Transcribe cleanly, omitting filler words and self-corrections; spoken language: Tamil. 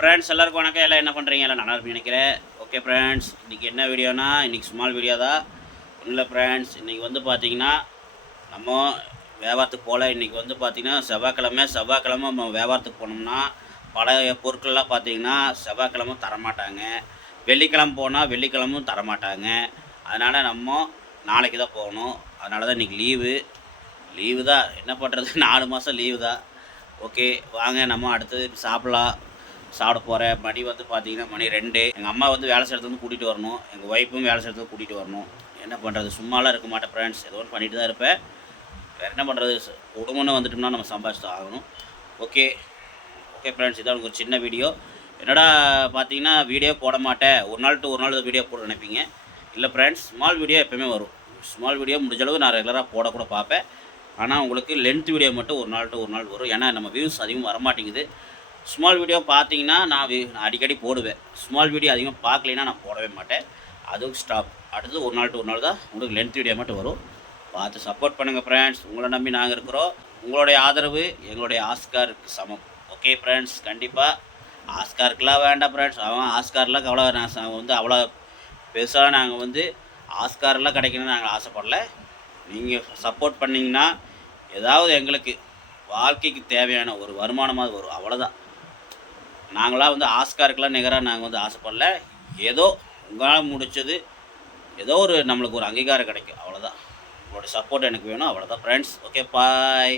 ஃப்ரெண்ட்ஸ் எல்லாருக்கும் வணக்கம். எல்லாம் என்ன பண்ணுறீங்க? எல்லாம் நல்லா இருப்பீங்க நினைக்கிறேன். ஓகே ஃப்ரெண்ட்ஸ், இன்றைக்கி என்ன வீடியோனா, இன்றைக்கி ஸ்மால் வீடியோ தான். ஒன்றும் இல்லை ஃப்ரெண்ட்ஸ், இன்றைக்கி வந்து பார்த்திங்கன்னா நம்ம வியாபாரத்துக்கு போகல. இன்றைக்கி வந்து பார்த்திங்கன்னா செவ்வாய்க்கிழமை நம்ம வியாபாரத்துக்கு போனோம்னா பழைய பொருட்கள்லாம் பார்த்திங்கன்னா செவ்வாய்க்கிழமை தரமாட்டாங்க. வெள்ளிக்கிழமை போனால் வெள்ளிக்கிழமும் தரமாட்டாங்க. அதனால் நம்ம நாளைக்கு தான் போகணும். அதனால தான் இன்றைக்கி லீவு தான். என்ன பண்ணுறது, 4 மாதம் லீவு தான். ஓகே வாங்க நம்ம அடுத்தது சாப்பிட போகிறேன். மணி வந்து பார்த்திங்கன்னா மணி 2. எங்கள் அம்மா வந்து வேலை செய்கிறது வந்து கூட்டிகிட்டு வரணும். எங்கள் ஒய்ஃபும் வேலை செய்கிறது கூட்டிகிட்டு வரணும். என்ன பண்ணுறது, சும்மாலாம் இருக்க மாட்டேன் ஃப்ரெண்ட்ஸ். ஏதோ ஒன்று பண்ணிட்டு தான் இருப்பேன். வேறு என்ன பண்ணுறது, குடும்பம்னு வந்துட்டோம்னா நம்ம சம்பாதிச்சு தான் ஆகணும். ஓகே ஃப்ரெண்ட்ஸ், இதான் ஒரு சின்ன வீடியோ. என்னடா பார்த்தீங்கன்னா வீடியோ போட மாட்டேன், ஒரு நாள் டு ஒரு நாள் வீடியோ போட நினைப்பீங்க. இல்லை ஃப்ரெண்ட்ஸ், ஸ்மால் வீடியோ எப்போயுமே வரும். ஸ்மால் வீடியோ முடிஞ்ச அளவு நான் ரெகுலராக போடக்கூட பார்ப்பேன். ஆனால் உங்களுக்கு லென்த் வீடியோ மட்டும் ஒரு நாள் டு ஒரு நாள் வரும். ஏன்னா நம்ம வியூஸ் அதிகமாக வரமாட்டேங்குது. ஸ்மால் வீடியோ பார்த்தீங்கன்னா நான் அடிக்கடி போடுவேன். ஸ்மால் வீடியோ அதிகமாக பார்க்கலைன்னா நான் போடவே மாட்டேன். அதுவும் ஸ்டாப். அடுத்தது ஒரு நாள் டு ஒரு நாள் தான் உங்களுக்கு லென்த் வீடியோ மட்டும் வரும். பார்த்து சப்போர்ட் பண்ணுங்கள் ஃப்ரெண்ட்ஸ். உங்களை நம்பி நாங்கள் இருக்கிறோம். உங்களுடைய ஆதரவு எங்களுடைய ஆஸ்காருக்கு சமம். ஓகே ஃப்ரெண்ட்ஸ், கண்டிப்பாக ஆஸ்காருக்கெலாம் வேண்டாம் ஃப்ரெண்ட்ஸ். அவன் ஆஸ்கார்லாம் கவலை நான் வந்து அவ்வளோ பெருசாக நாங்கள் வந்து ஆஸ்கார்லாம் கிடைக்கணும்னு நாங்கள் ஆசைப்படல. நீங்கள் சப்போர்ட் பண்ணிங்கன்னா ஏதாவது எங்களுக்கு வாழ்க்கைக்கு தேவையான ஒரு வருமானமாக வரும், அவ்வளோதான். நாங்களாம் வந்து ஆஸ்காருக்கெலாம் நிகராக நாங்கள் வந்து ஆசைப்படல. ஏதோ உங்களால் முடித்தது ஏதோ ஒரு நம்மளுக்கு ஒரு அங்கீகாரம் கிடைக்கும், அவ்வளோதான். உங்களோட சப்போர்ட் எனக்கு வேணும், அவ்வளோதான் ஃப்ரெண்ட்ஸ். Okay bye.